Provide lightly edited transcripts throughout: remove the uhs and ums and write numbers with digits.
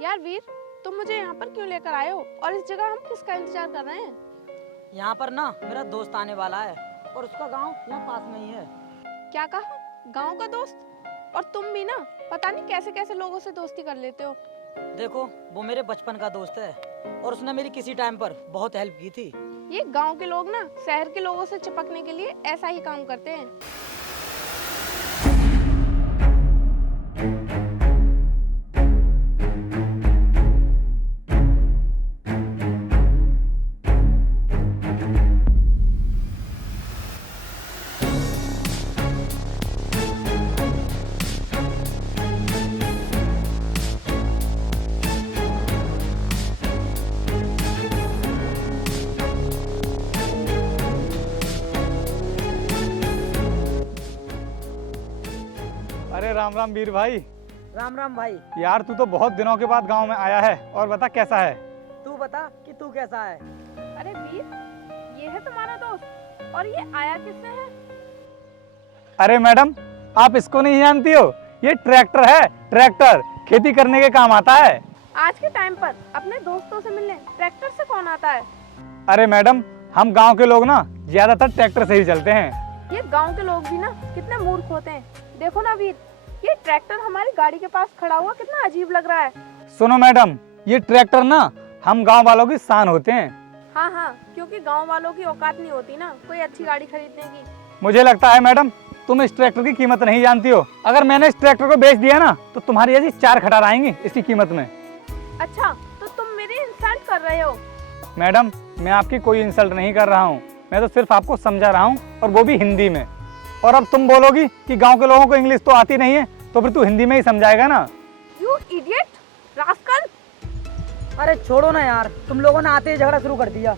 यार वीर, तुम मुझे यहाँ पर क्यों लेकर आए हो और इस जगह हम किसका इंतजार कर रहे हैं? यहाँ पर ना मेरा दोस्त आने वाला है और उसका गांव यहाँ पास में ही है। क्या कहा? गांव का दोस्त? और तुम भी ना, पता नहीं कैसे कैसे लोगों से दोस्ती कर लेते हो। देखो, वो मेरे बचपन का दोस्त है और उसने मेरी किसी टाइम पर बहुत हेल्प की थी। ये गांव के लोग ना शहर के लोगों से चिपकने के लिए ऐसा ही काम करते हैं। अरे राम राम वीर भाई। राम राम भाई। यार तू तो बहुत दिनों के बाद गांव में आया है, और बता कैसा है? तू बता कि तू कैसा है? अरे वीर, ये है तुम्हारा दोस्त और ये आया किससे है? अरे मैडम, आप इसको नहीं जानती हो? ये ट्रैक्टर है, ट्रैक्टर खेती करने के काम आता है। आज के टाइम पर अपने दोस्तों से मिलने ट्रैक्टर से कौन आता है? अरे मैडम, हम गांव के लोग ना ज्यादातर ट्रैक्टर से ही चलते हैं। ये गांव के लोग भी ना कितने मूर्ख होते हैं। देखो ना वीर, ये ट्रैक्टर हमारी गाड़ी के पास खड़ा हुआ कितना अजीब लग रहा है। सुनो मैडम, ये ट्रैक्टर ना हम गांव वालों की शान होते हैं। हाँ हाँ, क्योंकि गांव वालों की औकात नहीं होती ना कोई अच्छी गाड़ी खरीदने की। मुझे लगता है मैडम, तुम इस ट्रैक्टर की कीमत नहीं जानती हो। अगर मैंने इस ट्रैक्टर को बेच दिया ना तो तुम्हारी ऐसी 4 खटार आएंगी इसकी कीमत में। अच्छा, तो तुम मेरी इंसल्ट कर रहे हो? मैडम, मैं आपकी कोई इंसल्ट नहीं कर रहा हूँ, मैं तो सिर्फ आपको समझा रहा हूँ, और वो भी हिंदी में। और अब तुम बोलोगी कि गांव के लोगों को इंग्लिश तो आती नहीं है, तो फिर तू हिंदी में ही समझाएगा ना। You idiot, rascal. अरे छोड़ो ना यार, तुम लोगों ने आते ही झगड़ा शुरू कर दिया।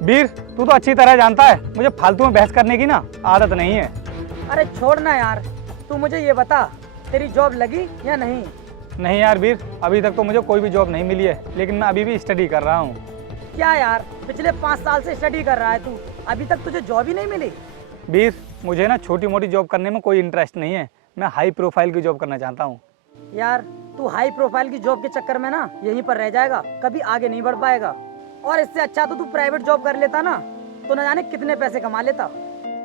वीर, तू तो अच्छी तरह जानता है मुझे फालतू में बहस करने की ना आदत नहीं है। अरे छोड़ ना यार, तू मुझे ये बता, तेरी जॉब लगी या नहीं? नहीं यार वीर, अभी तक तो मुझे कोई भी जॉब नहीं मिली है, लेकिन मैं अभी भी स्टडी कर रहा हूँ। क्या यार, पिछले 5 साल से स्टडी कर रहा है तू, अभी तक तुझे जॉब ही नहीं मिली? वीर, मुझे ना छोटी मोटी जॉब करने में कोई इंटरेस्ट नहीं है, मैं हाई प्रोफाइल की जॉब करना चाहता हूँ। यार तू हाई प्रोफाइल की जॉब के चक्कर में ना यहीं पर रह जाएगा, कभी आगे नहीं बढ़ पाएगा। और इससे अच्छा तो तू प्राइवेट जॉब कर लेता ना, तो न जाने कितने पैसे कमा लेता।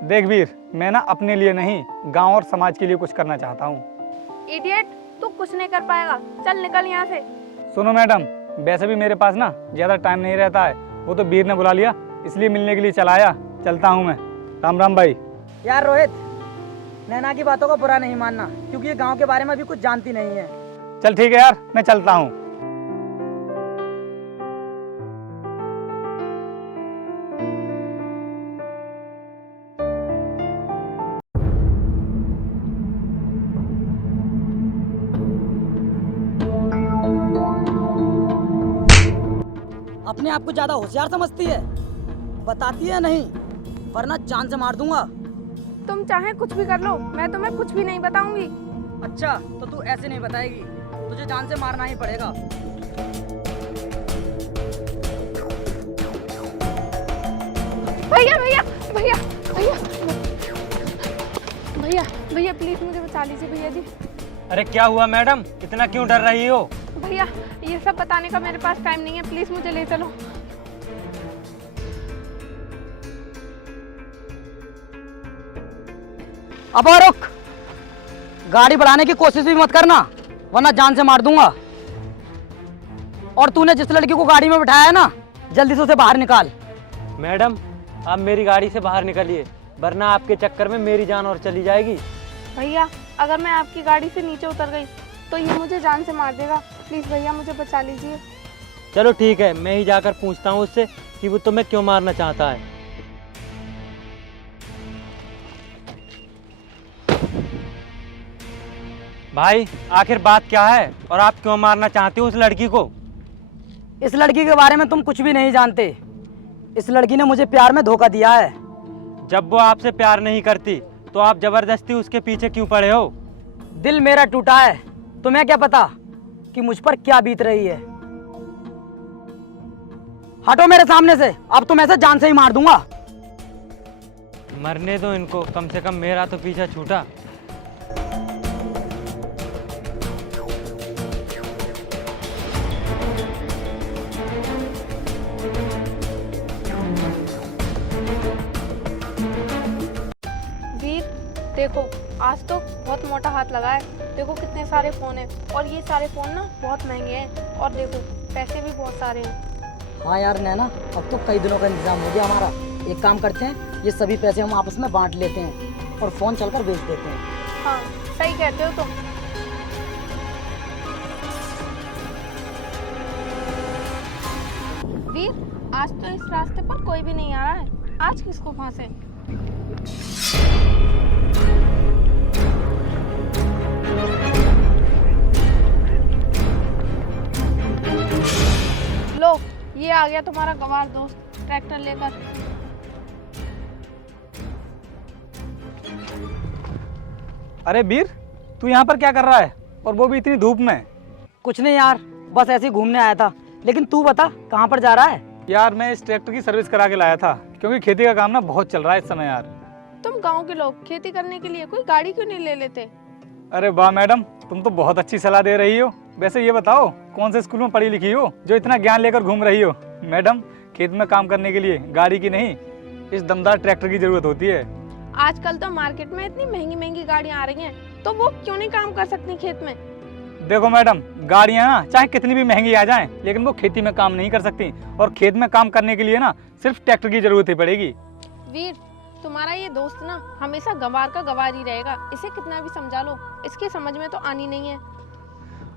देख वीर, मैं ना अपने लिए नहीं, गांव और समाज के लिए कुछ करना चाहता हूँ। इडियट, तू कुछ नहीं कर पाएगा, चल निकल यहाँ से। सुनो मैडम, वैसे भी मेरे पास ना ज़्यादा टाइम नहीं रहता है, वो तो वीर ने बुला लिया इसलिए मिलने के लिए चला आया। चलता हूँ मैं। राम राम भाई। यार रोहित, नैना की बातों को बुरा नहीं मानना, क्योंकि ये गांव के बारे में अभी कुछ जानती नहीं है। चल ठीक है यार, मैं चलता हूँ। अपने आप को ज्यादा होशियार समझती है, बताती है नहीं, वरना जान से मार दूंगा। तुम चाहे कुछ भी कर लो, मैं तुम्हें कुछ भी नहीं बताऊंगी। अच्छा, तो तू ऐसे नहीं बताएगी, तुझे जान से मारना ही पड़ेगा। भैया भैया भैया भैया भैया भैया, प्लीज मुझे बचा लीजिए भैया जी। अरे क्या हुआ मैडम, इतना क्यों डर रही हो? भैया, ये सब बताने का मेरे पास टाइम नहीं है, प्लीज मुझे ले चलो। अब और रुक, गाड़ी बढ़ाने की कोशिश भी मत करना, वरना जान से मार दूंगा। और तूने जिस लड़की को गाड़ी में बिठाया है ना, जल्दी से उसे बाहर निकाल। मैडम, आप मेरी गाड़ी से बाहर निकलिए, वरना आपके चक्कर में मेरी जान और चली जाएगी। भैया, अगर मैं आपकी गाड़ी से नीचे उतर गई तो ये मुझे जान से मार देगा। प्लीज भैया, मुझे बचा लीजिए। चलो ठीक है, मैं ही जाकर पूछता हूँ उससे कि वो तुम्हें क्यों मारना चाहता है। भाई, आखिर बात क्या है और आप क्यों मारना चाहते हो उस लड़की को? इस लड़की के बारे में तुम कुछ भी नहीं जानते। इस लड़की ने मुझे प्यार में धोखा दिया है। जब वो आपसे प्यार नहीं करती तो आप जबरदस्ती उसके पीछे क्यों पड़े हो? दिल मेरा टूटा है, तुम्हें क्या पता कि मुझ पर क्या बीत रही है। हटो मेरे सामने से, अब तुम ऐसे जान से ही मार दूंगा। मरने दो इनको, कम से कम मेरा तो पीछा छूटा। देखो आज तो बहुत मोटा हाथ लगा है। देखो कितने सारे फ़ोन हैं और ये सारे फ़ोन ना बहुत महंगे हैं और देखो पैसे भी बहुत सारे हैं। हाँ यार नैना, अब तो कई दिनों का इंतजाम हो गया हमारा। एक काम करते हैं, ये सभी पैसे हम आपस में बांट लेते हैं और फ़ोन चलकर बेच देते हैं। हाँ सही कहते हो तुम। वीर आज तो इस रास्ते पर कोई भी नहीं आ रहा है, आज किसको फांसे? लो ये आ गया तुम्हारा गवार दोस्त ट्रैक्टर लेकर। अरे वीर, तू यहाँ पर क्या कर रहा है और वो भी इतनी धूप में? कुछ नहीं यार, बस ऐसे ही घूमने आया था। लेकिन तू बता कहाँ पर जा रहा है? यार मैं इस ट्रैक्टर की सर्विस करा के लाया था, क्योंकि खेती का काम ना बहुत चल रहा है इस समय यार। तुम गांव के लोग खेती करने के लिए कोई गाड़ी क्यों नहीं ले लेते? अरे वाह मैडम, तुम तो बहुत अच्छी सलाह दे रही हो। वैसे ये बताओ कौन से स्कूल में पढ़ी लिखी हो जो इतना ज्ञान लेकर घूम रही हो? मैडम, खेत में काम करने के लिए गाड़ी की नहीं, इस दमदार ट्रैक्टर की जरूरत होती है। आजकल तो मार्केट में इतनी महंगी महंगी गाड़ियां आ रही हैं, तो वो क्यों नहीं काम कर सकती खेत में? देखो मैडम, गाड़ियाँ ना चाहे कितनी भी महंगी आ जाएं, लेकिन वो खेती में काम नहीं कर सकती, और खेत में काम करने के लिए ना सिर्फ ट्रैक्टर की जरूरत ही पड़ेगी। वीर तुम्हारा ये दोस्त ना हमेशा गंवार का गंवार ही रहेगा। इसे कितना भी समझा लो, इसकी समझ में तो आनी नहीं है।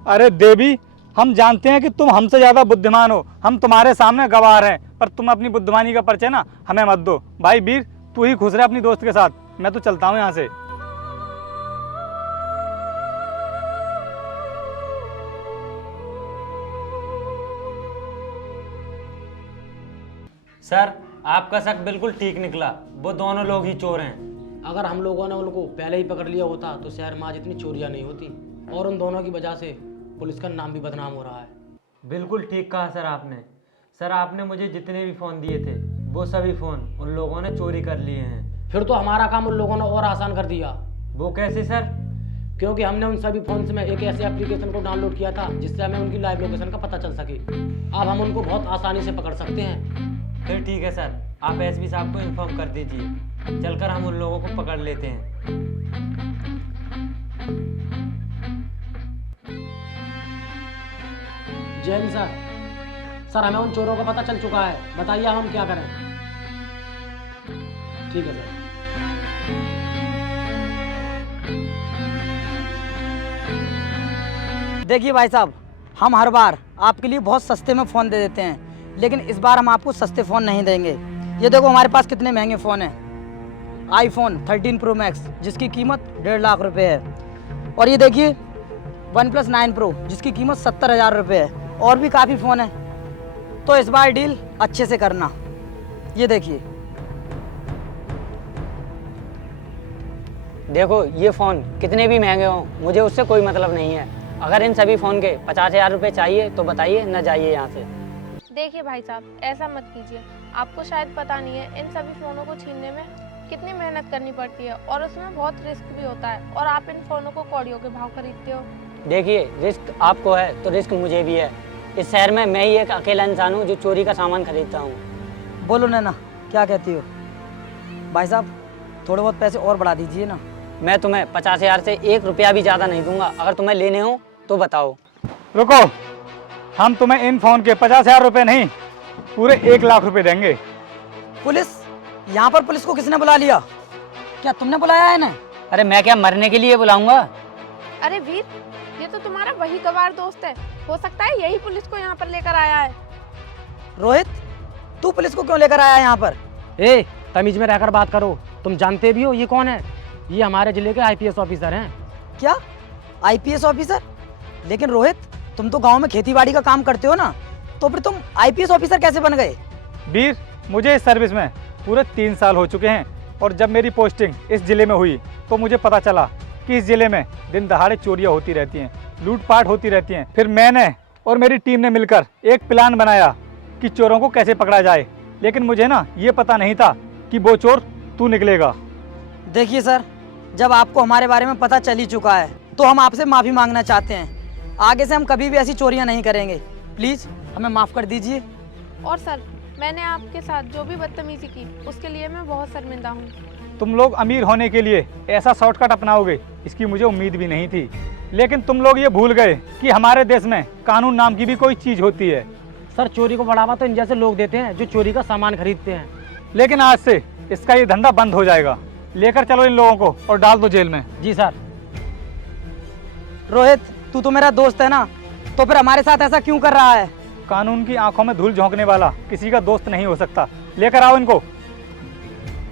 अरे देवी, हम जानते हैं कि तुम हमसे ज्यादा बुद्धिमान हो, हम तुम्हारे सामने गवार हैं, पर तुम अपनी बुद्धिमानी का परिचय ना हमें मत दो। भाई वीर, तू ही खुश रहे अपनी दोस्त के साथ, मैं तो चलता हूँ यहाँ से। सर आपका शक बिल्कुल ठीक निकला, वो दोनों लोग ही चोर हैं। अगर हम लोगों ने उनको पहले ही पकड़ लिया होता तो शहर में आज इतनी चोरियां नहीं होती, और उन दोनों की वजह से पुलिस का नाम भी बदनाम हो रहा है। बिल्कुल ठीक कहा सर आपने। सर आपने मुझे जितने भी फ़ोन दिए थे वो सभी फ़ोन उन लोगों ने चोरी कर लिए हैं। फिर तो हमारा काम उन लोगों ने और आसान कर दिया। वो कैसे सर? क्योंकि हमने उन सभी फ़ोन में एक ऐसे एप्लीकेशन को डाउनलोड किया था जिससे हमें उनकी लाइव लोकेशन का पता चल सके। अब हम उनको बहुत आसानी से पकड़ सकते हैं। फिर ठीक है सर, आप एसपी साहब को इन्फॉर्म कर दीजिए, चलकर हम उन लोगों को पकड़ लेते हैं। जैन सर, हमें उन चोरों का पता चल चुका है, बताइए हम क्या करें? ठीक है सर। देखिए भाई साहब, हम हर बार आपके लिए बहुत सस्ते में फ़ोन दे देते हैं, लेकिन इस बार हम आपको सस्ते फ़ोन नहीं देंगे। ये देखो हमारे पास कितने महंगे फ़ोन हैं। आईफोन 13 प्रो मैक्स जिसकी कीमत 1.5 लाख रुपए है, और ये देखिए OnePlus 9 Pro जिसकी कीमत 70,000 रुपये है, और भी काफ़ी फ़ोन है। तो इस बार डील अच्छे से करना। ये देखिए, देखो ये फ़ोन कितने भी महंगे हों मुझे उससे कोई मतलब नहीं है। अगर इन सभी फ़ोन के 50,000 रुपये चाहिए तो बताइए, न जाइए यहाँ से। देखिए भाई साहब, ऐसा मत कीजिए। आपको शायद पता नहीं है इन सभी फ़ोनों को छीनने में कितनी मेहनत करनी पड़ती है और उसमें बहुत रिस्क भी होता है, और आप इन फ़ोनों को कौड़ियों के भाव खरीदते हो। देखिए रिस्क आपको है तो रिस्क मुझे भी है। इस शहर में मैं ही एक अकेला इंसान हूँ जो चोरी का सामान खरीदता हूँ। बोलो नैना, क्या कहती हो? भाई साहब थोड़े बहुत पैसे और बढ़ा दीजिए ना। मैं तुम्हें 50,000 से 1 रुपया भी ज़्यादा नहीं दूंगा। अगर तुम्हें लेने हो तो बताओ। रुको, हम तुम्हें इन फोन के 50,000 रुपये नहीं, पूरे 1 लाख रुपए देंगे। पुलिस? यहाँ पर पुलिस को किसने बुला लिया? क्या तुमने बुलाया है ना? अरे मैं क्या मरने के लिए बुलाऊंगा? अरे वीर, ये तो तुम्हारा वही गवार दोस्त है, हो सकता है यही पुलिस को यहाँ पर लेकर आया है। रोहित, तू पुलिस को क्यों लेकर आया है यहाँ पर? ए, तमीज में रहकर बात करो। तुम जानते भी हो ये कौन है? ये हमारे जिले के IPS ऑफिसर हैं। क्या IPS ऑफिसर? लेकिन रोहित, तुम तो गांव में खेतीबाड़ी का काम करते हो ना, तो फिर तुम IPS ऑफिसर कैसे बन गए? वीर, मुझे इस सर्विस में पूरे 3 साल हो चुके हैं, और जब मेरी पोस्टिंग इस ज़िले में हुई तो मुझे पता चला कि इस ज़िले में दिन दहाड़े चोरियां होती रहती हैं, लूटपाट होती रहती हैं। फिर मैंने और मेरी टीम ने मिलकर एक प्लान बनाया कि चोरों को कैसे पकड़ा जाए, लेकिन मुझे ना ये पता नहीं था कि वो चोर तू निकलेगा। देखिए सर, जब आपको हमारे बारे में पता चल ही चुका है तो हम आपसे माफ़ी मांगना चाहते हैं। आगे से हम कभी भी ऐसी चोरियां नहीं करेंगे, प्लीज़ हमें माफ़ कर दीजिए। और सर, मैंने आपके साथ जो भी बदतमीजी की उसके लिए मैं बहुत शर्मिंदा हूँ। तुम लोग अमीर होने के लिए ऐसा शॉर्टकट अपनाओगे, इसकी मुझे उम्मीद भी नहीं थी। लेकिन तुम लोग ये भूल गए कि हमारे देश में कानून नाम की भी कोई चीज़ होती है। सर चोरी को बढ़ावा तो इन जैसे लोग देते हैं जो चोरी का सामान खरीदते हैं। लेकिन आज से इसका ये धंधा बंद हो जाएगा। लेकर चलो इन लोगों को और डाल दो जेल में। जी सर। रोहित, तू तो मेरा दोस्त है ना, तो फिर हमारे साथ ऐसा क्यों कर रहा है? कानून की आंखों में धूल झोंकने वाला किसी का दोस्त नहीं हो सकता। लेकर आओ इनको।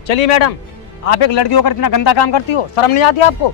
चलिए मैडम, आप एक लड़की होकर इतना गंदा काम करती हो, शर्म नहीं आती आपको?